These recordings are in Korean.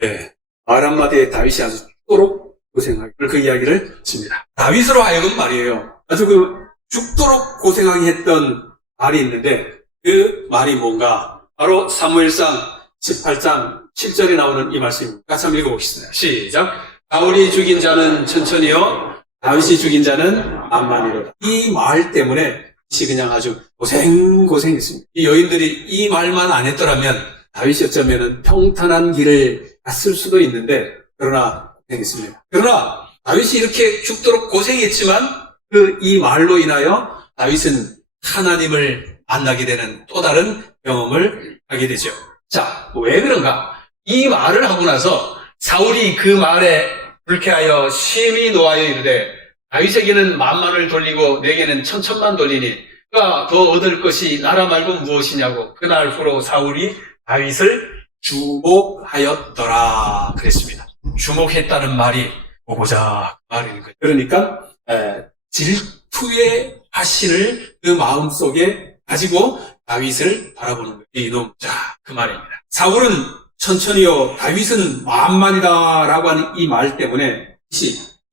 네. 말 한마디에 다윗이 아주 죽도록 고생하기를 그 이야기를 칩니다. 다윗으로 하여금 말이에요. 아주 죽도록 고생하게 했던 말이 있는데 그 말이 뭔가 바로 사무엘상 18장 7절에 나오는 이 말씀입니다. 같이 한번 읽어보겠습니다. 시작. 사울이 죽인 자는 천천히요 다윗이 죽인 자는 만만이로다. 이 말 때문에 그냥 아주 고생했습니다. 이 여인들이 이 말만 안 했더라면 다윗이 어쩌면 평탄한 길을 갔을 수도 있는데 그러나 고생했습니다. 그러나 다윗이 이렇게 죽도록 고생했지만 이 말로 인하여 다윗은 하나님을 만나게 되는 또 다른 경험을 하게 되죠. 자, 왜 그런가? 이 말을 하고 나서 사울이 그 말에 불쾌하여 심히 노하여 이르되 다윗에게는 만만을 돌리고 내게는 천천만 돌리니 그가 더 얻을 것이 나라 말고 무엇이냐고. 그날 후로 사울이 다윗을 주목하였더라 그랬습니다. 주목했다는 말이 보고자 말인 거예요. 그러니까 질투의 화신을 그 마음속에 가지고 다윗을 바라보는 거예요. 이놈. 자, 그 말입니다. 사울은 천천히요 다윗은 만만이다라고 하는 이 말 때문에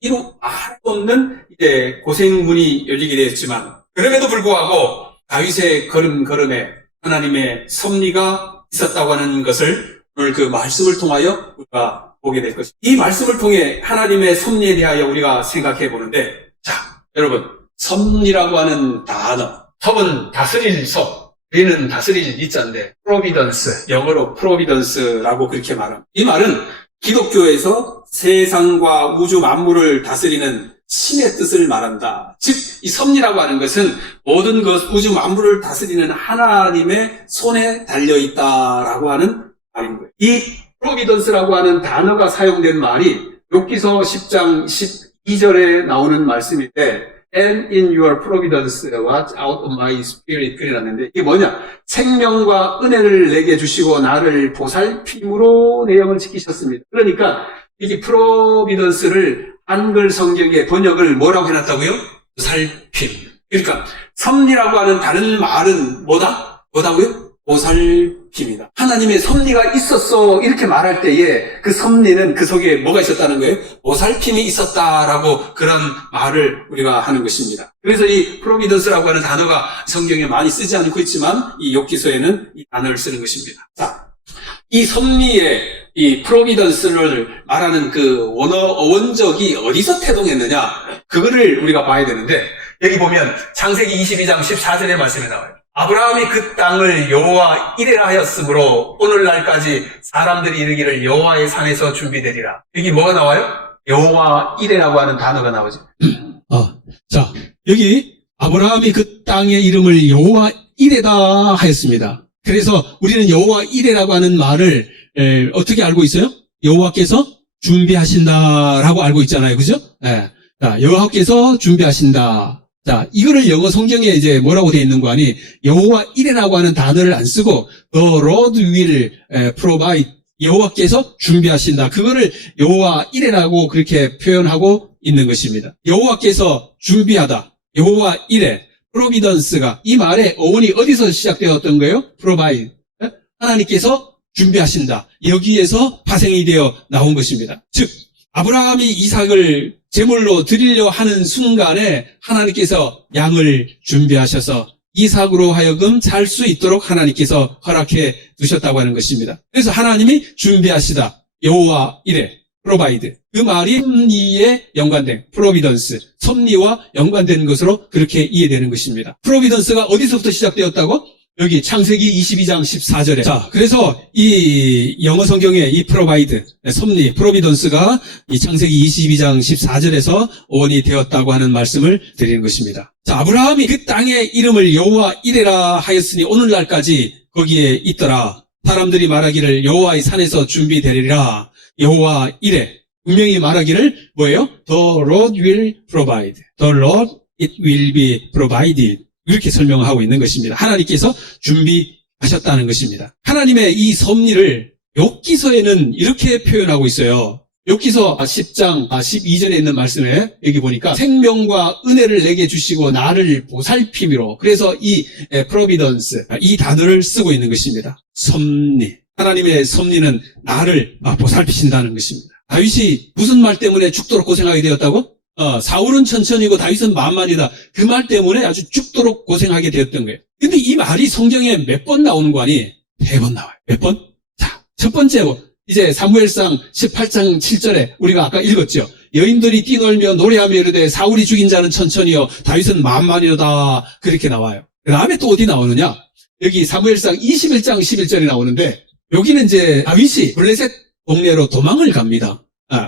이로 알 수 없는 이제 고생문이 열리게 되었지만 그럼에도 불구하고 다윗의 걸음걸음에 하나님의 섭리가 있었다고 하는 것을 오늘 그 말씀을 통하여 우리가 보게 될 것입니다. 이 말씀을 통해 하나님의 섭리에 대하여 우리가 생각해 보는데 자, 여러분 섭리라고 하는 단어 섭은 다스릴 섭 우리는 다스릴 이자인데 providence 영어로 providence라고 그렇게 말합니다. 이 말은 기독교에서 세상과 우주 만물을 다스리는 신의 뜻을 말한다. 즉, 이 섭리라고 하는 것은 모든 우주 만물을 다스리는 하나님의 손에 달려있다라고 하는 말인 거예요. 이 providence라고 하는 단어가 사용된 말이 욥기서 10장 12절에 나오는 말씀인데 And in your providence watch out of my spirit 그랬는데 이게 뭐냐? 생명과 은혜를 내게 주시고 나를 보살핌으로 내 영을 지키셨습니다. 그러니까 이게 providence를 한글 성경의 번역을 뭐라고 해놨다고요? 보살핌. 그러니까 섭리라고 하는 다른 말은 뭐다고요? 보살핌이다. 하나님의 섭리가 있었어 이렇게 말할 때에 그 섭리는 그 속에 뭐가 있었다는 거예요? 보살핌이 있었다라고 그런 말을 우리가 하는 것입니다. 그래서 이 프로비던스라고 하는 단어가 성경에 많이 쓰지 않고 있지만 이 욥기서에는 이 단어를 쓰는 것입니다. 자, 이 섭리의 이 프로비던스를 말하는 그 원적이 어디서 태동했느냐 그거를 우리가 봐야 되는데 여기 보면 창세기 22장 14절의 말씀에 나와요. 아브라함이 그 땅을 여호와 이레라 하였으므로 오늘날까지 사람들이 이르기를 여호와의 산에서 준비되리라. 여기 뭐가 나와요? 여호와 이레라고 하는 단어가 나오죠. 자, 여기 아브라함이 그 땅의 이름을 여호와 이레다 하였습니다. 그래서 우리는 여호와 이레라고 하는 말을 어떻게 알고 있어요? 여호와께서 준비하신다라고 알고 있잖아요. 그죠? 자, 여호와께서 준비하신다. 자, 이거를 영어 성경에 이제 뭐라고 되어 있는 거 아니? 여호와 이레라고 하는 단어를 안 쓰고 The Lord will provide 여호와께서 준비하신다. 그거를 여호와 이레라고 그렇게 표현하고 있는 것입니다. 여호와께서 준비하다. 여호와 이레, providence가 이 말의 어원이 어디서 시작되었던 거예요? provide. 하나님께서 준비하신다. 여기에서 파생이 되어 나온 것입니다. 즉 아브라함이 이삭을 제물로 드리려 하는 순간에 하나님께서 양을 준비하셔서 이삭으로 하여금 살 수 있도록 하나님께서 허락해 두셨다고 하는 것입니다. 그래서 하나님이 준비하시다. 여호와 이레, provide. 그 말이 섭리에 연관된 providence, 섭리와 연관된 것으로 그렇게 이해되는 것입니다. providence가 어디서부터 시작되었다고? 여기 창세기 22장 14절에. 자, 그래서 이 영어 성경의 이 provide, 섭리, providence가 이 창세기 22장 14절에서 어원이 되었다고 하는 말씀을 드리는 것입니다. 자, 아브라함이 그 땅의 이름을 여호와 이레라 하였으니 오늘날까지 거기에 있더라. 사람들이 말하기를 여호와의 산에서 준비되리라. 여호와 이레. 분명히 말하기를 뭐예요? The Lord will provide. The Lord it will be provided. 이렇게 설명하고 있는 것입니다. 하나님께서 준비하셨다는 것입니다. 하나님의 이 섭리를 욥기서에는 이렇게 표현하고 있어요. 욥기서 10장 12절에 있는 말씀에 여기 보니까 생명과 은혜를 내게 주시고 나를 보살핌으로 그래서 이 providence 이 단어를 쓰고 있는 것입니다. 섭리. 하나님의 섭리는 나를 보살피신다는 것입니다. 다윗이 무슨 말 때문에 죽도록 고생하게 되었다고? 사울은 천천히고 다윗은 만만이다. 그 말 때문에 아주 죽도록 고생하게 되었던 거예요. 근데 이 말이 성경에 몇 번 나오는 거 아니? 3번 나와요. 몇 번? 자, 첫 번째, 이제 사무엘상 18장 7절에 우리가 아까 읽었죠. 여인들이 뛰놀며 노래하며 이르되 사울이 죽인 자는 천천히요 다윗은 만만이로다. 그렇게 나와요. 그 다음에 또 어디 나오느냐? 여기 사무엘상 21장 11절이 나오는데 여기는 이제 다윗이 블레셋 동네로 도망을 갑니다.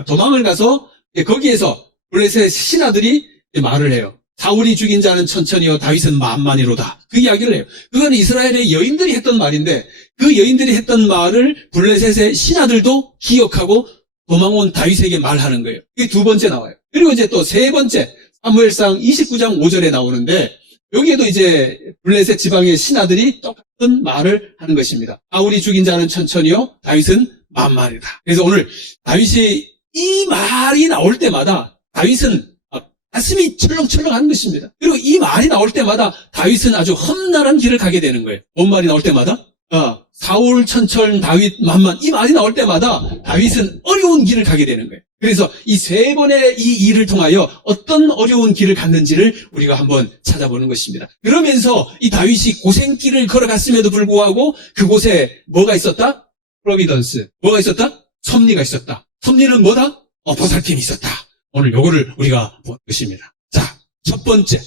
도망을 가서 거기에서 블레셋 신하들이 말을 해요. 사울이 죽인 자는 천천히요 다윗은 만만이로다. 그 이야기를 해요. 그건 이스라엘의 여인들이 했던 말인데 그 여인들이 했던 말을 블레셋의 신하들도 기억하고 도망온 다윗에게 말하는 거예요. 이게 두 번째 나와요. 그리고 이제 또 세 번째 사무엘상 29장 5절에 나오는데 여기에도 이제 블레셋 지방의 신하들이 똑같은 말을 하는 것입니다. 사울이 죽인 자는 천천히요 다윗은 만만이다. 그래서 오늘 다윗이 이 말이 나올 때마다 다윗은 가슴이 철렁철렁한 것입니다. 그리고 이 말이 나올 때마다 다윗은 아주 험난한 길을 가게 되는 거예요. 뭔 말이 나올 때마다? 사울 천천 다윗 만만 이 말이 나올 때마다 다윗은 어려운 길을 가게 되는 거예요. 그래서 이 세 번의 이 일을 통하여 어떤 어려운 길을 갔는지를 우리가 한번 찾아보는 것입니다. 그러면서 이 다윗이 고생길을 걸어갔음에도 불구하고 그곳에 뭐가 있었다? 프로비던스. 뭐가 있었다? 섭리가 있었다. 섭리는 뭐다? 보살핌이 있었다. 오늘 요거를 우리가 볼 것입니다. 자, 첫 번째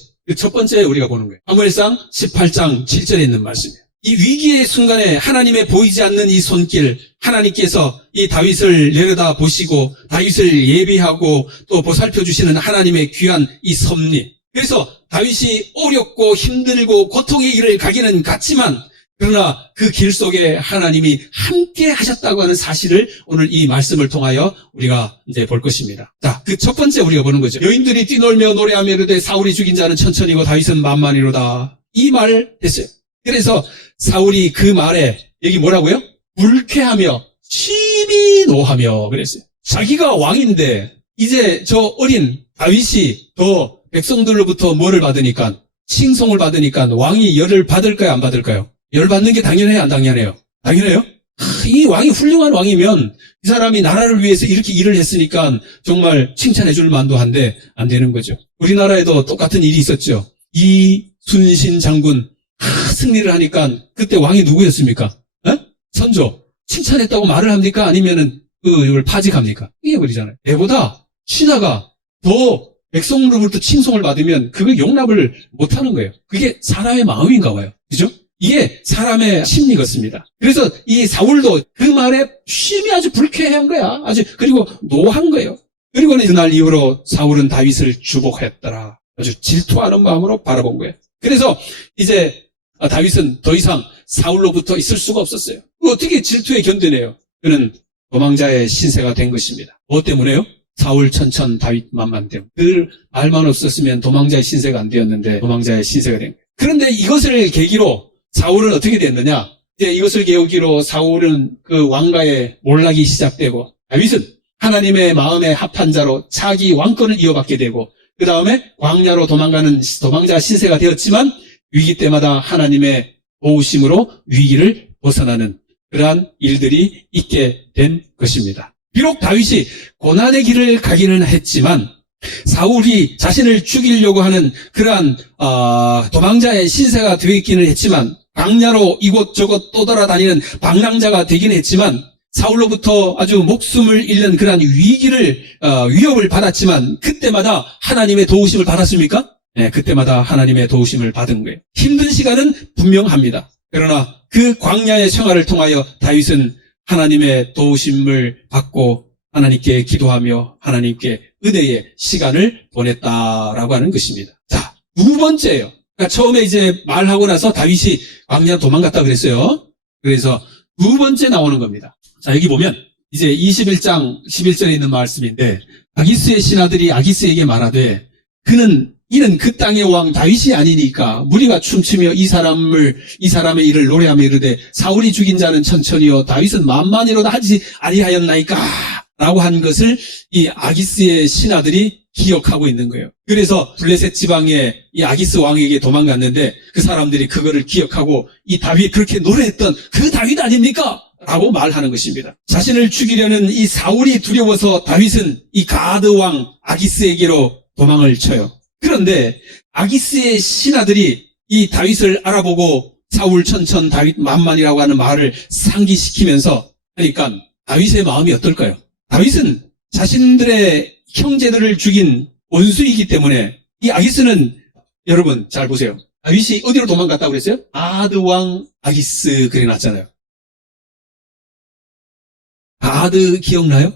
우리가 보는 거예요. 사무엘상 18장 7절에 있는 말씀이에요. 이 위기의 순간에 하나님의 보이지 않는 이 손길, 하나님께서 이 다윗을 내려다 보시고 다윗을 예비하고 또 보살펴 주시는 하나님의 귀한 이 섭리. 그래서 다윗이 어렵고 힘들고 고통의 길을 가기는 갔지만 그러나 그 길 속에 하나님이 함께 하셨다고 하는 사실을 오늘 이 말씀을 통하여 우리가 이제 볼 것입니다. 자, 그 첫 번째 우리가 보는 거죠. 여인들이 뛰놀며 노래하며 이르되 사울이 죽인 자는 천천히고 다윗은 만만이로다. 이 말 했어요. 그래서 사울이 그 말에 여기 뭐라고요? 불쾌하며 심히 노하며 그랬어요. 자기가 왕인데 이제 저 어린 다윗이 더 백성들로부터 뭐를 받으니까 칭송을 받으니까 왕이 열을 받을까요? 안 받을까요? 열 받는 게 당연해요? 안 당연해요? 당연해요? 이 왕이 훌륭한 왕이면 이 사람이 나라를 위해서 이렇게 일을 했으니까 정말 칭찬해 줄 만도 한데 안 되는 거죠. 우리나라에도 똑같은 일이 있었죠. 이순신 장군 승리를 하니까 그때 왕이 누구였습니까? 선조. 칭찬했다고 말을 합니까? 아니면은 이걸 파직합니까? 이게 버리잖아요. 내보다 신하가 더 백성으로부터 칭송을 받으면 그거 용납을 못하는 거예요. 그게 사람의 마음인가 봐요. 그죠? 이게 사람의 심리 같습니다. 그래서 이 사울도 그 말에 심히 아주 불쾌한 거야. 그리고 노한 거예요. 그리고는 그날 이후로 사울은 다윗을 주목했더라. 아주 질투하는 마음으로 바라본 거예요. 그래서 이제 다윗은 더 이상 사울로부터 있을 수가 없었어요. 어떻게 질투에 견디네요? 그는 도망자의 신세가 된 것입니다. 뭐 때문에요? 사울 천천 다윗 만만 때문에. 그 말만 없었으면 도망자의 신세가 안 되었는데 도망자의 신세가 된 거예요. 그런데 이것을 계기로 사울은 어떻게 됐느냐? 이제 이것을 계기로 사울은 그 왕가에 몰락이 시작되고 다윗은 하나님의 마음에 합한 자로 차기 왕권을 이어받게 되고 그 다음에 광야로 도망가는 도망자 신세가 되었지만 위기 때마다 하나님의 도우심으로 위기를 벗어나는 그러한 일들이 있게 된 것입니다. 비록 다윗이 고난의 길을 가기는 했지만 사울이 자신을 죽이려고 하는 그러한 도망자의 신세가 되었기는 했지만 광야로 이곳저곳 떠돌아다니는 방랑자가 되긴 했지만 사울로부터 아주 목숨을 잃는 그러한 위협을 받았지만 그때마다 하나님의 도우심을 받았습니까? 네, 그때마다 하나님의 도우심을 받은 거예요. 힘든 시간은 분명합니다. 그러나 그 광야의 생활을 통하여 다윗은 하나님의 도우심을 받고 하나님께 기도하며 하나님께 은혜의 시간을 보냈다라고 하는 것입니다. 자, 두 번째예요. 그러니까 처음에 이제 말하고 나서 다윗이 광야 도망갔다 그랬어요. 그래서 두 번째 나오는 겁니다. 자, 여기 보면 이제 21장 11절에 있는 말씀인데 아기스의 신하들이 아기스에게 말하되 이는 그 땅의 왕 다윗이 아니니까 무리가 춤추며 이 사람의 일을 노래하며 이르되 사울이 죽인 자는 천천히요 다윗은 만만이로다 하지 아니하였나이까 라고 한 것을 이 아기스의 신하들이 기억하고 있는 거예요. 그래서 블레셋 지방의 이 아기스 왕에게 도망갔는데 그 사람들이 그거를 기억하고 이 다윗 그렇게 노래했던 그 다윗 아닙니까? 라고 말하는 것입니다. 자신을 죽이려는 이 사울이 두려워서 다윗은 이 가드 왕 아기스에게로 도망을 쳐요. 그런데 아기스의 신하들이 이 다윗을 알아보고 사울 천천 다윗 만만이라고 하는 말을 상기시키면서 하니까 다윗의 마음이 어떨까요? 다윗은 자신들의 형제들을 죽인 원수이기 때문에 이 아기스는 여러분 잘 보세요. 다윗이 어디로 도망갔다고 그랬어요? 가드 왕 아기스 그려놨잖아요. 가드 기억나요?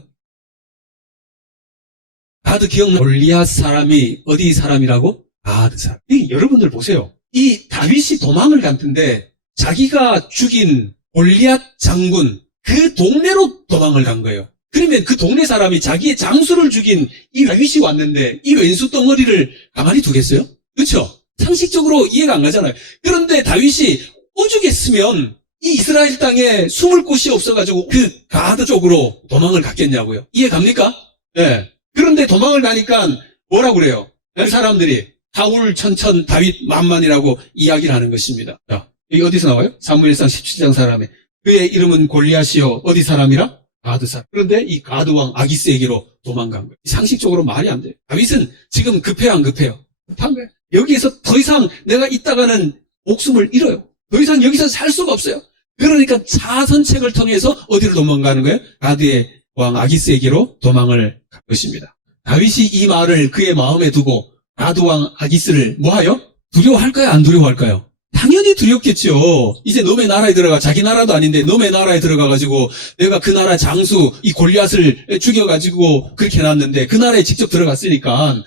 가드 기억나요? 골리앗 사람이 어디 사람이라고? 가드 사람. 여러분들 보세요. 이 다윗이 도망을 갔는데 자기가 죽인 골리앗 장군 그 동네로 도망을 간 거예요. 그러면 그 동네 사람이 자기의 장수를 죽인 이 다윗이 왔는데 이 왼수 덩어리를 가만히 두겠어요? 그렇죠? 상식적으로 이해가 안 가잖아요. 그런데 다윗이 오죽했으면 이 이스라엘 땅에 숨을 곳이 없어가지고 그 가드 쪽으로 도망을 갔겠냐고요. 이해 갑니까? 네. 그런데 도망을 가니까 뭐라고 그래요? 그 사람들이 사울 천천 다윗 만만이라고 이야기를 하는 것입니다. 자, 여기 어디서 나와요? 사무엘상 17장 사람에 그의 이름은 골리앗이요 어디 사람이라? 가드 사람. 그런데 이 가드 왕 아기스에게로 도망간 거예요. 상식적으로 말이 안 돼요. 다윗은 지금 급해요 안 급해요? 급한 거예요. 여기에서 더 이상 내가 있다가는 목숨을 잃어요. 더 이상 여기서 살 수가 없어요. 그러니까 차선책을 통해서 어디로 도망가는 거예요? 가드의 왕 아기스에게로 도망을 간 것입니다. 다윗이 이 말을 그의 마음에 두고 가드 왕 아기스를 뭐하여? 두려워할까요? 안 두려워할까요? 당연히 두렵겠죠. 이제 너의 나라에 들어가, 자기 나라도 아닌데 너의 나라에 들어가가지고 내가 그 나라 장수 이 골리앗을 죽여가지고 그렇게 해놨는데 그 나라에 직접 들어갔으니까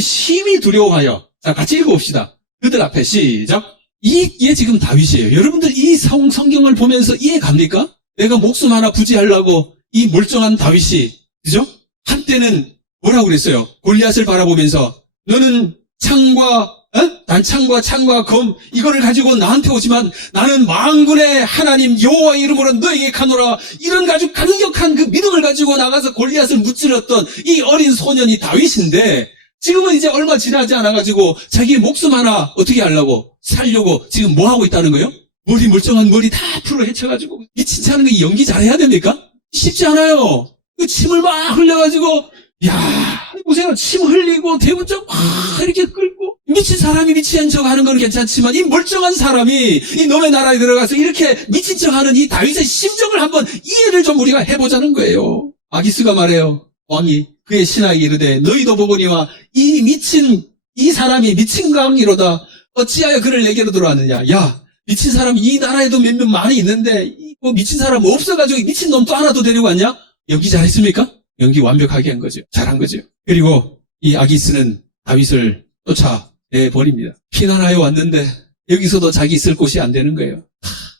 심히 두려워하여. 자, 같이 읽어봅시다. 그들 앞에 시작. 이게 지금 다윗이에요. 여러분들 이 성경을 보면서 이해 갑니까? 내가 목숨 하나 부지하려고 이 멀쩡한 다윗이, 그죠? 한때는 뭐라고 그랬어요? 골리앗을 바라보면서 너는 창과 단창과 창과 검 이거를 가지고 나한테 오지만 나는 만군의 하나님 여호와 이름으로 너에게 가노라. 이런 아주 강력한 그 믿음을 가지고 나가서 골리앗을 무찔렀던 이 어린 소년이 다윗인데 지금은 이제 얼마 지나지 않아가지고 자기의 목숨 하나 어떻게 하려고 살려고 지금 뭐 하고 있다는 거예요? 머리 멀쩡한 머리 다 풀어 헤쳐가지고 미친 척 하는 거 연기 잘해야 됩니까? 쉽지 않아요. 그 침을 막 흘려가지고 야 보세요. 침 흘리고 대문짝 막 이렇게 끌고 미친 사람이 미친 척 하는 건 괜찮지만 이 멀쩡한 사람이 이 놈의 나라에 들어가서 이렇게 미친 척 하는 이 다윗의 심정을 한번 이해를 좀 우리가 해보자는 거예요. 아기스가 말해요. 왕이 그의 신하에게 이르되 너희도 보거니와 이 사람이 미친 강이로다. 어찌하여 그를 내게로 들어왔느냐. 야 미친 사람이 이 나라에도 몇몇 많이 있는데 뭐 미친 사람 없어가지고 미친 놈 또 하나 더 데리고 왔냐? 연기 잘했습니까? 연기 완벽하게 한 거죠. 잘한 거죠. 그리고 이 아기스는 다윗을 쫓아내버립니다. 피난하여 왔는데 여기서도 자기 있을 곳이 안 되는 거예요.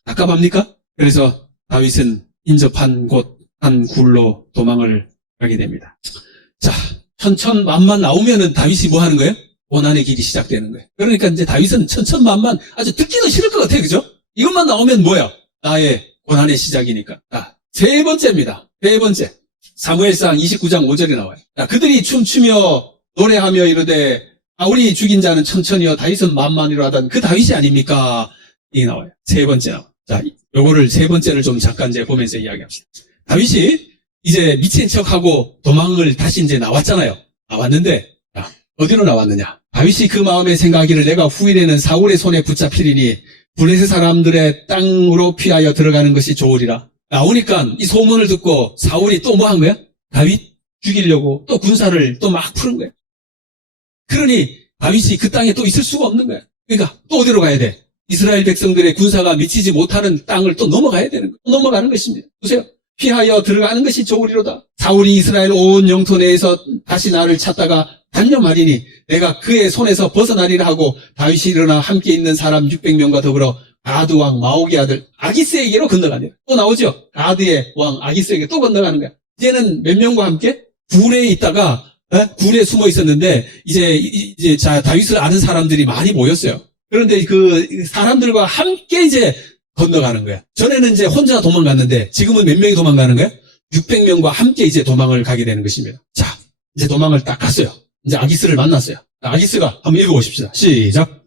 답답합니까? 그래서 다윗은 인접한 곳 한 굴로 도망을 가게 됩니다. 자, 천천만만 나오면은 다윗이 뭐 하는 거예요? 고난의 길이 시작되는 거예요. 그러니까 이제 다윗은 천천만만 아주 듣기도 싫을 것 같아요. 그죠? 이것만 나오면 뭐야? 나의 고난의 시작이니까. 자, 세 번째입니다. 세 번째. 사무엘상 29장 5절에 나와요. 자, 그들이 춤추며 노래하며 이르되 사울이 죽인 자는 천천히요 다윗은 만만이로 하던 그 다윗이 아닙니까? 이게 나와요. 세 번째 나와요. 자, 요거를 세 번째를 좀 잠깐 이제 보면서 이야기합시다. 다윗이 이제 미친 척하고 도망을 다시 이제 나왔잖아요. 나왔는데, 자, 어디로 나왔느냐? 다윗이 그 마음에 생각하기를 내가 후일에는 사울의 손에 붙잡히리니 블레셋 사람들의 땅으로 피하여 들어가는 것이 좋으리라. 나오니까 이 소문을 듣고 사울이 또 뭐 한 거야? 다윗 죽이려고 또 군사를 또 막 푸는 거야. 그러니 다윗이 그 땅에 또 있을 수가 없는 거야. 그러니까 또 어디로 가야 돼? 이스라엘 백성들의 군사가 미치지 못하는 땅을 또 넘어가야 되는 거야. 넘어가는 것입니다. 보세요. 피하여 들어가는 것이 좋으리로다. 사울이 이스라엘 온 영토 내에서 다시 나를 찾다가 단념하리니 내가 그의 손에서 벗어나리라 하고 다윗이 일어나 함께 있는 사람 600명과 더불어 가드 왕 마옥의 아들 아기스에게로 건너가네요. 또 나오죠. 가드의 왕 아기스에게 또 건너가는 거야. 이제는 몇 명과 함께 굴에 있다가 굴에 숨어 있었는데 이제 다윗을 아는 사람들이 많이 모였어요. 그런데 그 사람들과 함께 이제 건너가는 거야. 전에는 이제 혼자 도망갔는데 지금은 몇 명이 도망가는 거야? 600명과 함께 이제 도망을 가게 되는 것입니다. 자, 이제 도망을 딱 갔어요. 이제 아기스를 만났어요. 아기스가 한번 읽어보십시다. 시작.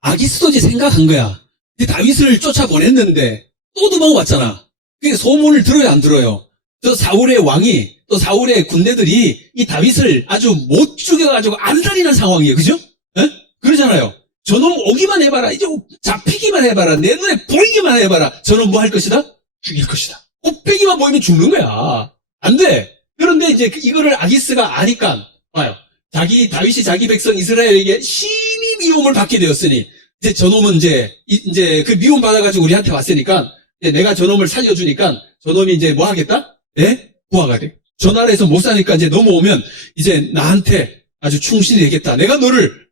아기스도 이제 생각한 거야. 다윗을 쫓아보냈는데 또 도망왔잖아. 그게 소문을 들어요, 안 들어요? 저 사울의 왕이, 또 사울의 군대들이 이 다윗을 아주 못 죽여가지고 안달이는 상황이에요. 그죠? 예? 그러잖아요. 저놈 오기만 해봐라. 이제 잡히기만 해봐라. 내 눈에 보이기만 해봐라. 저놈 뭐 할 것이다? 죽일 것이다. 꼭배기만 보이면 죽는 거야. 안 돼. 그런데 이제 이거를 아기스가 아니까, 봐요. 다윗이 자기 백성 이스라엘에게 심히 미움을 받게 되었으니, 이제 저놈은 이제 그 미움 받아가지고 우리한테 왔으니까, 이제 내가 저놈을 살려주니까, 저놈이 이제 뭐 하겠다? 네? 부하가 돼. 저 나라에서 못 사니까 이제 넘어오면, 이제 나한테 아주 충실히 되겠다. 내가 너를,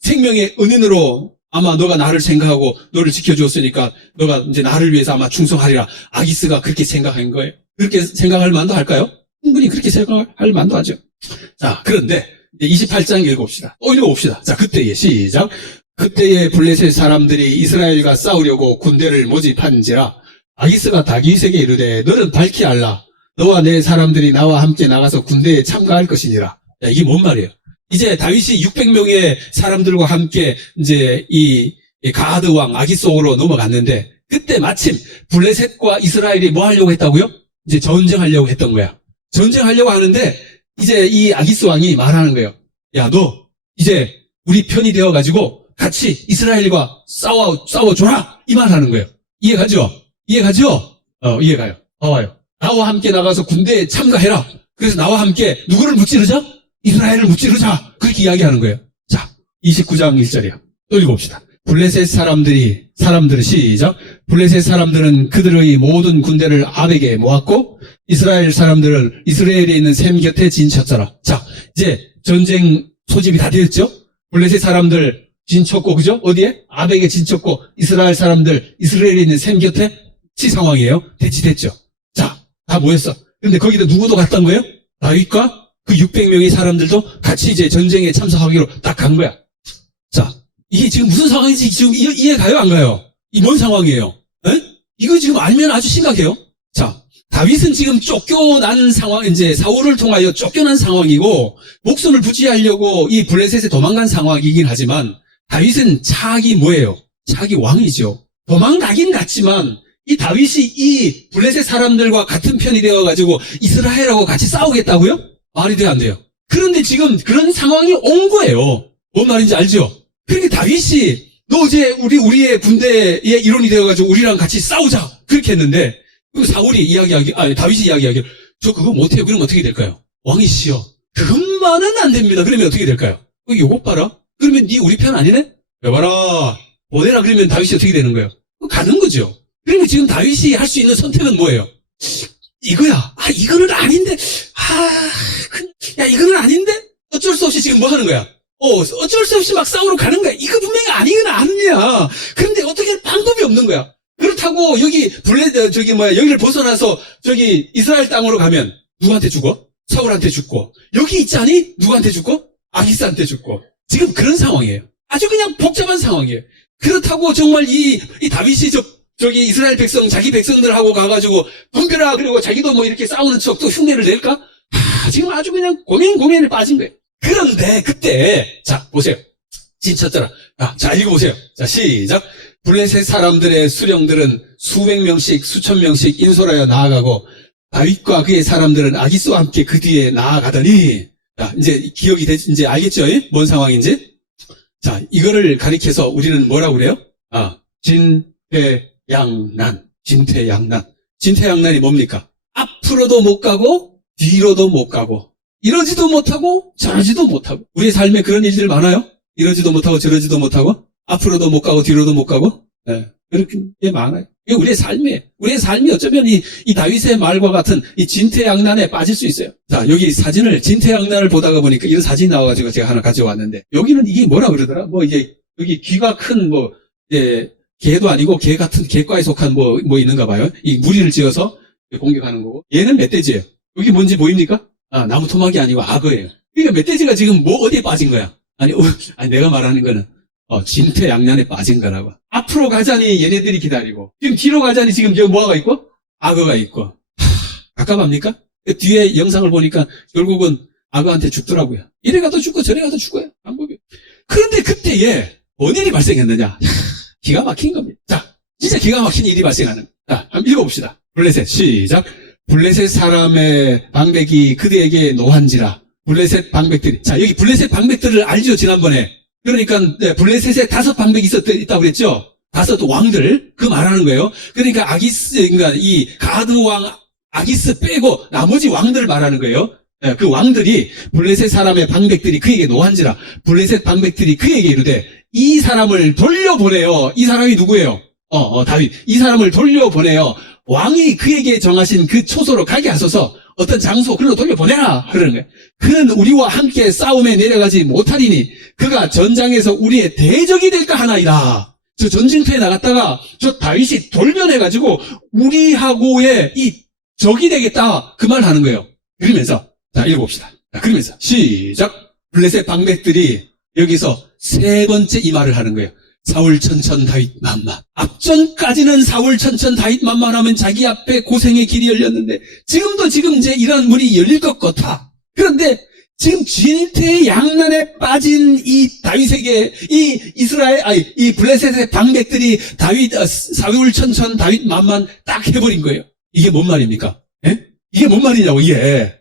생명의 은인으로 아마 너가 나를 생각하고 너를 지켜주었으니까 너가 이제 나를 위해서 아마 충성하리라. 아기스가 그렇게 생각한 거예요. 그렇게 생각할 만도 할까요? 충분히 그렇게 생각할 만도 하죠. 자, 그런데 28장 읽어봅시다. 또 읽어봅시다. 자, 그때에 시작. 그때에 블레셋 사람들이 이스라엘과 싸우려고 군대를 모집한지라 아기스가 다윗에게 이르되 너는 밝히 알라. 너와 내 사람들이 나와 함께 나가서 군대에 참가할 것이니라. 야, 이게 뭔 말이에요? 이제 다윗이 600명의 사람들과 함께 이제 이 가드 왕 아기스로 넘어갔는데 그때 마침 블레셋과 이스라엘이 뭐 하려고 했다고요? 이제 전쟁하려고 했던 거야. 전쟁하려고 하는데 이제 이 아기스 왕이 말하는 거예요. 야, 너 이제 우리 편이 되어가지고 같이 이스라엘과 싸워줘라! 이 말 하는 거예요. 이해가죠? 이해가죠? 이해가요. 봐봐요. 나와 함께 나가서 군대에 참가해라. 그래서 나와 함께 누구를 무찌르자? 이스라엘을 무찌르자. 그렇게 이야기하는 거예요. 자, 29장 1절이야. 또 읽어봅시다. 블레셋 사람들은 시작. 블레셋 사람들은 그들의 모든 군대를 아벡에 모았고 이스라엘 사람들은 이스라엘에 있는 샘 곁에 진쳤더라. 자, 이제 전쟁 소집이 다 되었죠? 블레셋 사람들 진쳤고, 그죠? 어디에? 아벡에 진쳤고 이스라엘 사람들 이스라엘에 있는 샘 곁에 치 상황이에요. 대치됐죠? 자, 다 모였어. 근데 거기다 누구도 갔던 거예요? 다윗과 그 600명의 사람들도 같이 이제 전쟁에 참석하기로 딱 간 거야. 자, 이게 지금 무슨 상황인지 지금 이해가요, 안 가요? 이 뭔 상황이에요? 에? 이거 지금 알면 아주 심각해요. 자, 다윗은 지금 쫓겨난 상황, 이제 사울을 통하여 쫓겨난 상황이고, 목숨을 부지하려고 이 블레셋에 도망간 상황이긴 하지만, 다윗은 차기 뭐예요? 차기 왕이죠. 도망가긴 갔지만, 이 다윗이 이 블레셋 사람들과 같은 편이 되어가지고 이스라엘하고 같이 싸우겠다고요? 말이 돼요, 안 돼요? 그런데 지금 그런 상황이 온 거예요. 뭔 말인지 알죠? 그러니까 다윗이 너 이제 우리의 군대의 일원이 되어가지고 우리랑 같이 싸우자. 그렇게 했는데, 사울이 다윗이 이야기하기를, 저 그거 못해요. 그러면 어떻게 될까요? 왕이시여. 그것만은 안 됩니다. 그러면 어떻게 될까요? 요것 봐라. 그러면 네 우리 편 아니네? 여봐라. 보내라. 그러면 다윗이 어떻게 되는 거예요? 가는 거죠. 그러면 지금 다윗이 할 수 있는 선택은 뭐예요? 이거야. 이거는 아닌데. 이거는 아닌데? 어쩔 수 없이 지금 뭐 하는 거야? 어쩔 수 없이 막 싸우러 가는 거야. 이거 분명히 아니거나 아니야. 그런데 어떻게 할 방법이 없는 거야. 그렇다고 여기 여기를 벗어나서 저기 이스라엘 땅으로 가면 누구한테 죽어? 사울한테 죽고. 여기 있자니 누구한테 죽고? 아기스한테 죽고. 지금 그런 상황이에요. 아주 그냥 복잡한 상황이에요. 그렇다고 정말 이 다윗이 저기 이스라엘 백성, 자기 백성들하고 가가지고 덤벼라. 그리고 자기도 뭐 이렇게 싸우는 척 또 흉내를 낼까? 지금 아주 그냥 고민에 빠진 거예요. 그런데 그때 자 보세요. 진쳤더라. 자 읽어보세요. 자 시작. 블레셋 사람들의 수령들은 수백 명씩 수천 명씩 인솔하여 나아가고 다윗과 그의 사람들은 아기스와 함께 그 뒤에 나아가더니 자 이제 기억이 이제 알겠죠? 뭔 상황인지? 자 이거를 가리켜서 우리는 뭐라고 그래요? 진퇴양난. 진퇴양난이 뭡니까? 앞으로도 못 가고 뒤로도 못 가고 이러지도 못하고 저러지도 못하고. 우리의 삶에 그런 일들 많아요? 이러지도 못하고 저러지도 못하고 앞으로도 못 가고 뒤로도 못 가고. 네, 그렇게 많아요. 이게 우리의 삶이 어쩌면 이 다윗의 말과 같은 이 진퇴양난에 빠질 수 있어요. 자, 여기 사진을 진퇴양난을 보다가 보니까 이런 사진이 나와가지고 제가 하나 가져왔는데 여기는 이게 뭐라 그러더라? 이제 여기 귀가 큰 개도 아니고 개 같은 개과에 속한 뭐 있는가 봐요. 이 무리를 지어서 공격하는 거고. 얘는 멧돼지예요. 여기 뭔지 보입니까? 나무 토막이 아니고 악어예요. 그러니까 멧돼지가 지금 어디에 빠진 거야? 아니 내가 말하는 거는 진퇴양난에 빠진 거라고. 앞으로 가자니 얘네들이 기다리고 지금 뒤로 가자니 지금 여기 뭐가 있고? 악어가 있고. 갑갑합니까? 그 뒤에 영상을 보니까 결국은 악어한테 죽더라고요. 이래 가도 죽고 저래 가도 죽어요. 방법이. 그런데 그때에 뭔 일이 발생했느냐? 기가 막힌 겁니다. 자, 진짜 기가 막힌 일이 발생하는. 자, 한번 읽어봅시다. 블레셋 시작. 블레셋 사람의 방백이 그대에게 노한지라. 블레셋 방백들이. 자, 여기 블레셋 방백들을 알죠, 지난번에. 그러니까 블레셋에 5 방백이 있다고 그랬죠. 5 왕들 그 말하는 거예요. 그러니까 아기스, 그러니까 이 가드 왕 아기스 빼고 나머지 왕들 말하는 거예요. 그 왕들이 블레셋 사람의 방백들이 그에게 노한지라. 블레셋 방백들이 그에게 이르되 이 사람을 돌려보내요. 이 사람이 누구예요? 다윗. 이 사람을 돌려보내요. 왕이 그에게 정하신 그 초소로 가게 하소서. 어떤 장소 글로 돌려보내라. 그러는 거예요. 그는 우리와 함께 싸움에 내려가지 못하리니 그가 전장에서 우리의 대적이 될까 하나이다. 저 전쟁터에 나갔다가 저 다윗이 돌변해가지고 우리하고의 이 적이 되겠다. 그 말 하는 거예요. 그러면서 자, 읽어봅시다. 자, 그러면서 시작. 블레셋 방백들이 여기서 3번째 이 말을 하는 거예요. 사울 천천 다윗 만만. 앞전까지는 사울 천천 다윗 만만하면 자기 앞에 고생의 길이 열렸는데 지금도 이제 이런 문이 열릴 것 같아. 그런데 지금 진퇴 양난에 빠진 이 다윗에게 이 블레셋의 방백들이 사울 천천 다윗 만만 딱 해버린 거예요. 이게 뭔 말입니까? 예? 이게 뭔 말이냐고, 이게.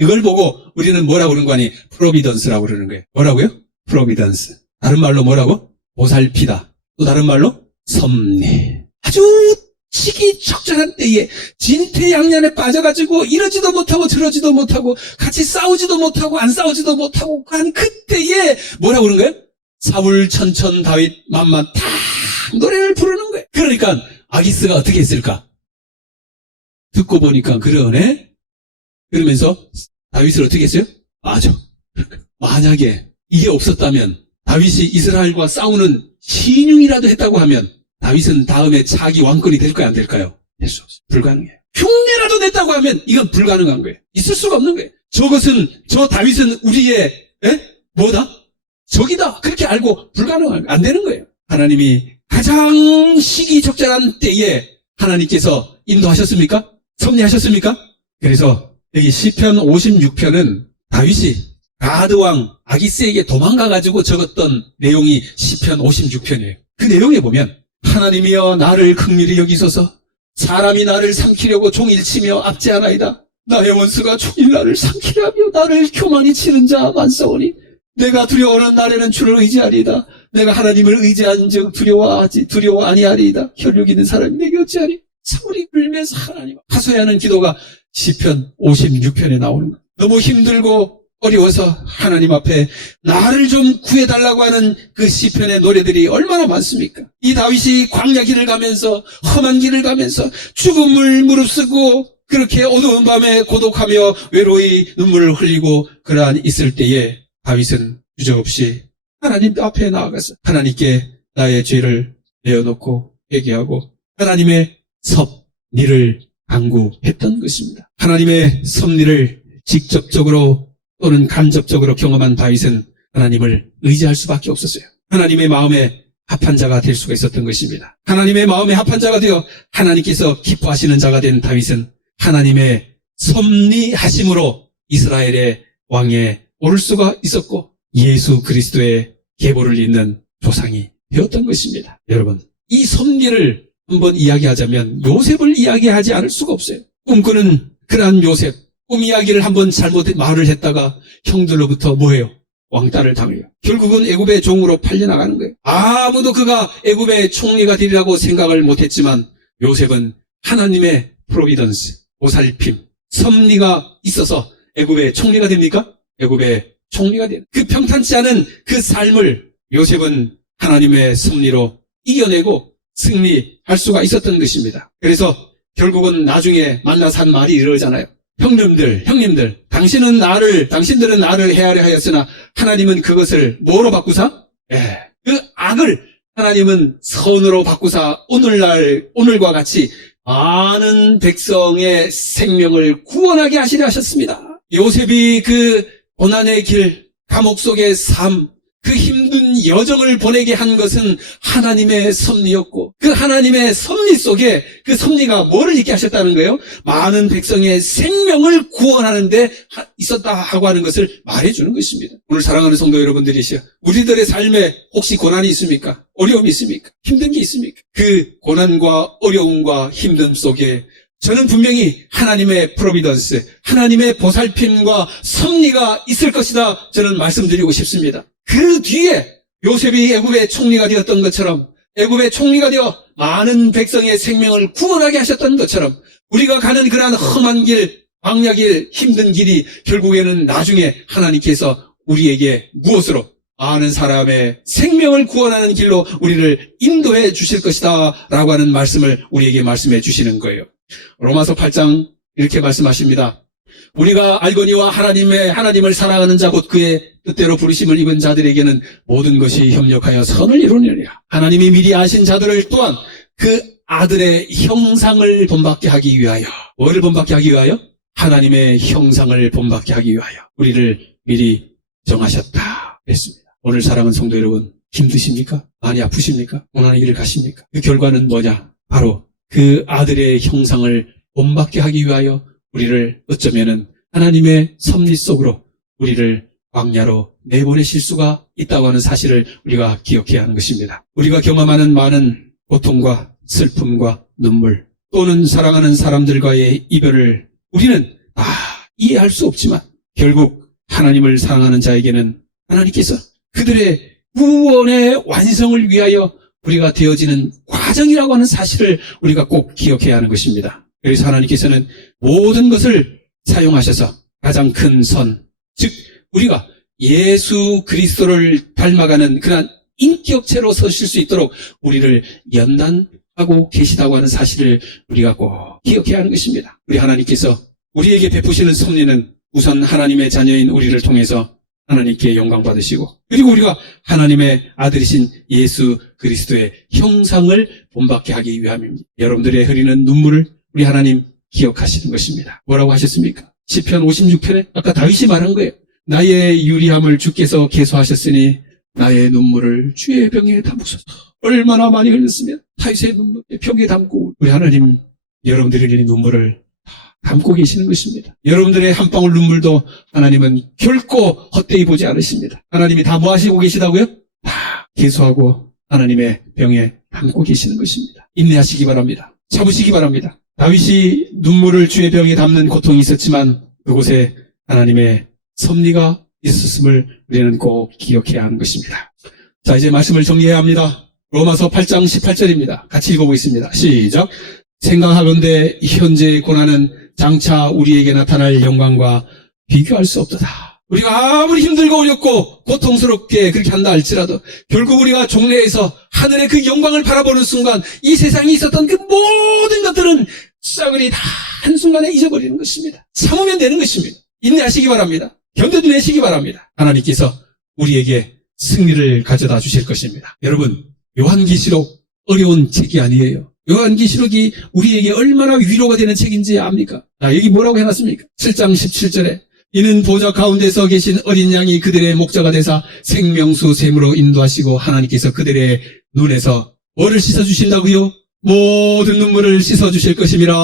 이걸 보고 우리는 뭐라고 그러는 거 아니? 프로비던스라고 그러는 거예요. 뭐라고요? 프로비던스. 다른 말로 뭐라고? 보살피다. 또 다른 말로 섭리. 아주 시기적절한 때에 진퇴양난에 빠져가지고 이러지도 못하고 저러지도 못하고 같이 싸우지도 못하고 안 싸우지도 못하고 한 그때에 뭐라고 그러는 거예요? 사울 천천 다윗 만만 딱 노래를 부르는 거예요. 그러니까 아기스가 어떻게 했을까? 듣고 보니까 그러네? 그러면서 다윗을 어떻게 했어요? 맞아. 만약에 이게 없었다면 다윗이 이스라엘과 싸우는 신용이라도 했다고 하면 다윗은 다음에 차기 왕권이 될까요? 안 될까요? 될 수 없어요. 불가능해요. 흉내라도 냈다고 하면 이건 불가능한 거예요. 있을 수가 없는 거예요. 저 다윗은 우리의 뭐다? 적이다. 그렇게 알고 불가능한 거예요. 안 되는 거예요. 하나님이 가장 시기적절한 때에 하나님께서 인도하셨습니까? 섭리하셨습니까? 그래서 여기 시편 56편은 다윗이 가드왕 아기스에게 도망가가지고 적었던 내용이 시편 56편이에요. 그 내용에 보면 하나님이여 나를 긍휼히 여기소서. 사람이 나를 삼키려고 종일 치며 압제하나이다. 나의 원수가 종일 나를 삼키라며 나를 교만히 치는 자 많사오니 내가 두려워하는 날에는 주를 의지하리이다. 내가 하나님을 의지한 즉 두려워 아니하리이다. 혈육 있는 사람이 내게 어찌하리. 사울이 울면서 하나님 하소연하는 기도가 시편 56편에 나오는 거예요. 너무 힘들고 어려워서 하나님 앞에 나를 좀 구해달라고 하는 그 시편의 노래들이 얼마나 많습니까? 이 다윗이 광야 길을 가면서 험한 길을 가면서 죽음을 무릅쓰고 그렇게 어두운 밤에 고독하며 외로이 눈물을 흘리고 그러한 있을 때에 다윗은 주저없이 하나님 앞에 나아가서 하나님께 나의 죄를 내어놓고 회개하고 하나님의 섭리를 강구했던 것입니다. 하나님의 섭리를 직접적으로 또는 간접적으로 경험한 다윗은 하나님을 의지할 수밖에 없었어요. 하나님의 마음에 합한 자가 될 수가 있었던 것입니다. 하나님의 마음에 합한 자가 되어 하나님께서 기뻐하시는 자가 된 다윗은 하나님의 섭리하심으로 이스라엘의 왕에 오를 수가 있었고 예수 그리스도의 계보를 잇는 조상이 되었던 것입니다. 여러분, 이 섭리를 한번 이야기하자면 요셉을 이야기하지 않을 수가 없어요. 꿈꾸는 그러한 요셉, 꿈 이야기를 한번 잘못 말을 했다가 형들로부터 뭐해요? 왕따를 당해요. 결국은 애굽의 종으로 팔려나가는 거예요. 아무도 그가 애굽의 총리가 되리라고 생각을 못했지만 요셉은 하나님의 프로비던스, 보살핌, 섭리가 있어서 애굽의 총리가 됩니까? 애굽의 총리가 돼요. 그 평탄치 않은 그 삶을 요셉은 하나님의 섭리로 이겨내고 승리할 수가 있었던 것입니다. 그래서 결국은 나중에 만나서 한 말이 이러잖아요. 형님들, 당신들은 나를 헤아려 하였으나 하나님은 그것을 뭐로 바꾸사? 그 악을 하나님은 선으로 바꾸사 오늘과 같이 많은 백성의 생명을 구원하게 하시려 하셨습니다. 요셉이 그 고난의 길, 감옥 속의 삶, 그 힘든 이러한 여정을 보내게 한 것은 하나님의 섭리였고, 그 하나님의 섭리 속에 그 섭리가 뭐를 있게 하셨다는 거예요? 많은 백성의 생명을 구원하는 데 있었다 하고 하는 것을 말해주는 것입니다. 오늘 사랑하는 성도 여러분들이시여, 우리들의 삶에 혹시 고난이 있습니까? 어려움이 있습니까? 힘든 게 있습니까? 그 고난과 어려움과 힘듦 속에 저는 분명히 하나님의 프로비던스, 하나님의 보살핌과 섭리가 있을 것이다, 저는 말씀드리고 싶습니다. 그 뒤에 요셉이 애굽의 총리가 되었던 것처럼, 애굽의 총리가 되어 많은 백성의 생명을 구원하게 하셨던 것처럼, 우리가 가는 그러한 험한 길, 광야길, 힘든 길이 결국에는 나중에 하나님께서 우리에게 무엇으로? 많은 사람의 생명을 구원하는 길로 우리를 인도해 주실 것이다 라고 하는 말씀을 우리에게 말씀해 주시는 거예요. 로마서 8장 이렇게 말씀하십니다. 우리가 알거니와 하나님을 사랑하는 자 곧 그의 뜻대로 부르심을 입은 자들에게는 모든 것이 협력하여 선을 이루느니라. 하나님이 미리 아신 자들을 또한 그 아들의 형상을 본받게 하기 위하여, 뭐를 본받게 하기 위하여? 하나님의 형상을 본받게 하기 위하여 우리를 미리 정하셨다 그랬습니다. 오늘 사랑하는 성도 여러분, 힘드십니까? 많이 아프십니까? 고난의 길을 가십니까? 그 결과는 뭐냐? 바로 그 아들의 형상을 본받게 하기 위하여 우리를 어쩌면은 하나님의 섭리 속으로 우리를 광야로 내보내실 수가 있다고 하는 사실을 우리가 기억해야 하는 것입니다. 우리가 경험하는 많은 고통과 슬픔과 눈물, 또는 사랑하는 사람들과의 이별을 우리는 다 이해할 수 없지만 결국 하나님을 사랑하는 자에게는 하나님께서 그들의 구원의 완성을 위하여 우리가 되어지는 과정이라고 하는 사실을 우리가 꼭 기억해야 하는 것입니다. 그래서 하나님께서는 모든 것을 사용하셔서 가장 큰 선, 즉 우리가 예수 그리스도를 닮아가는 그러한 인격체로 서실 수 있도록 우리를 연단하고 계시다고 하는 사실을 우리가 꼭 기억해야 하는 것입니다. 우리 하나님께서 우리에게 베푸시는 섭리는 우선 하나님의 자녀인 우리를 통해서 하나님께 영광 받으시고, 그리고 우리가 하나님의 아들이신 예수 그리스도의 형상을 본받게 하기 위함입니다. 여러분들의 흐리는 눈물을 우리 하나님 기억하시는 것입니다. 뭐라고 하셨습니까? 시편 56편에 아까 다윗이 말한 거예요. 나의 유리함을 주께서 계수하셨으니 나의 눈물을 주의 병에 담으소서. 얼마나 많이 흘렸으면 다윗의 눈물을 병에 담고, 우리 하나님 여러분들의 눈물을 담고 계시는 것입니다. 여러분들의 한 방울 눈물도 하나님은 결코 헛되이 보지 않으십니다. 하나님이 다 뭐 하시고 계시다고요? 다 계수하고 하나님의 병에 담고 계시는 것입니다. 인내하시기 바랍니다. 참으시기 바랍니다. 다윗이 눈물을 주의 병에 담는 고통이 있었지만 그곳에 하나님의 섭리가 있었음을 우리는 꼭 기억해야 하는 것입니다. 자, 이제 말씀을 정리해야 합니다. 로마서 8장 18절입니다. 같이 읽어보겠습니다. 시작. 생각하건대 현재의 고난은 장차 우리에게 나타날 영광과 비교할 수 없도다. 우리가 아무리 힘들고 어렵고 고통스럽게 그렇게 한다 할지라도 결국 우리가 종래에서 하늘의 그 영광을 바라보는 순간 이 세상에 있었던 그 모든 것들은 싸그리 다 한순간에 잊어버리는 것입니다. 참으면 되는 것입니다. 인내하시기 바랍니다. 견뎌내시기 바랍니다. 하나님께서 우리에게 승리를 가져다 주실 것입니다. 여러분, 요한계시록 어려운 책이 아니에요. 요한계시록이 우리에게 얼마나 위로가 되는 책인지 압니까? 자, 여기 뭐라고 해놨습니까? 7장 17절에 이는 보좌 가운데서 계신 어린 양이 그들의 목자가 되사 생명수 샘으로 인도하시고 하나님께서 그들의 눈에서 뭐를 씻어주신다고요? 모든 눈물을 씻어주실 것임이라.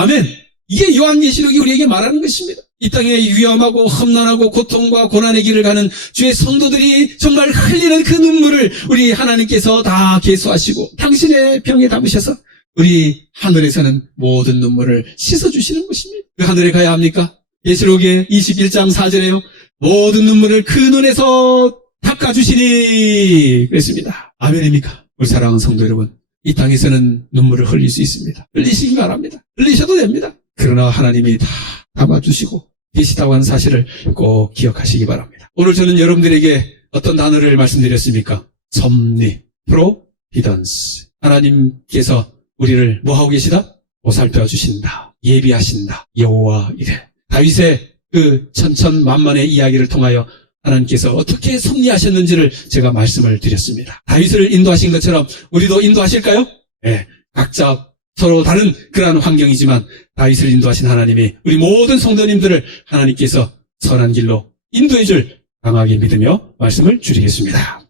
아멘. 이게 요한계시록이 우리에게 말하는 것입니다. 이 땅에 위험하고 험난하고 고통과 고난의 길을 가는 주의 성도들이 정말 흘리는 그 눈물을 우리 하나님께서 다 계수하시고 당신의 병에 담으셔서 우리 하늘에서는 모든 눈물을 씻어주시는 것입니다. 그 하늘에 가야 합니까? 계시록의 21장 4절에요. 모든 눈물을 그 눈에서 닦아주시니 그랬습니다. 아멘입니까? 우리 사랑하는 성도 여러분, 이 땅에서는 눈물을 흘릴 수 있습니다. 흘리시기 바랍니다. 흘리셔도 됩니다. 그러나 하나님이 다 담아주시고 계시다고 하는 사실을 꼭 기억하시기 바랍니다. 오늘 저는 여러분들에게 어떤 단어를 말씀드렸습니까? 섭리, 프로비던스. 하나님께서 우리를 뭐하고 계시다? 보살펴 주신다. 예비하신다. 여호와 이래. 다윗의 그 천천만만의 이야기를 통하여 하나님께서 어떻게 섭리하셨는지를 제가 말씀을 드렸습니다. 다윗을 인도하신 것처럼 우리도 인도하실까요? 네. 각자 서로 다른 그러한 환경이지만 다윗을 인도하신 하나님이 우리 모든 성도님들을 하나님께서 선한 길로 인도해 줄 강하게 믿으며 말씀을 줄이겠습니다.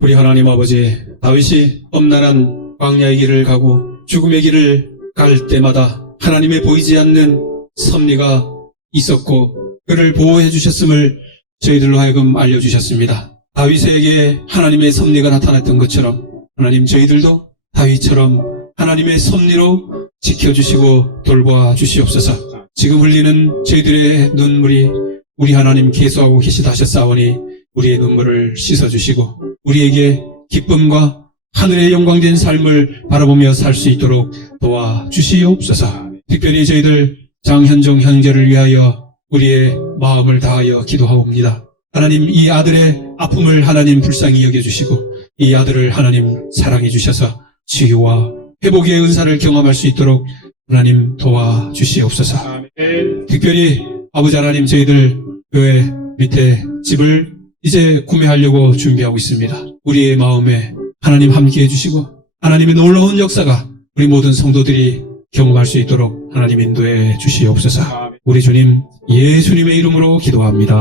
우리 하나님 아버지, 다윗이 험난한 광야의 길을 가고 죽음의 길을 갈 때마다 하나님의 보이지 않는 섭리가 있었고 그를 보호해 주셨음을 저희들로 하여금 알려주셨습니다. 다윗에게 하나님의 섭리가 나타났던 것처럼 하나님 저희들도 다윗처럼 하나님의 섭리로 지켜주시고 돌봐 주시옵소서. 지금 흘리는 저희들의 눈물이 우리 하나님 계수하고 계시다 하셨사오니 우리의 눈물을 씻어주시고 우리에게 기쁨과 하늘의 영광된 삶을 바라보며 살 수 있도록 도와주시옵소서. 특별히 저희들 장현종 형제를 위하여 우리의 마음을 다하여 기도하옵니다. 하나님 이 아들의 아픔을 하나님 불쌍히 여겨주시고 이 아들을 하나님 사랑해 주셔서 치유와 회복의 은사를 경험할 수 있도록 하나님 도와주시옵소서. 특별히 아버지 하나님 저희들 교회 밑에 집을 이제 구매하려고 준비하고 있습니다. 우리의 마음에 하나님 함께해 주시고 하나님의 놀라운 역사가 우리 모든 성도들이 경험할 수 있도록 하나님 인도해 주시옵소서. 우리 주님 예수님의 이름으로 기도합니다.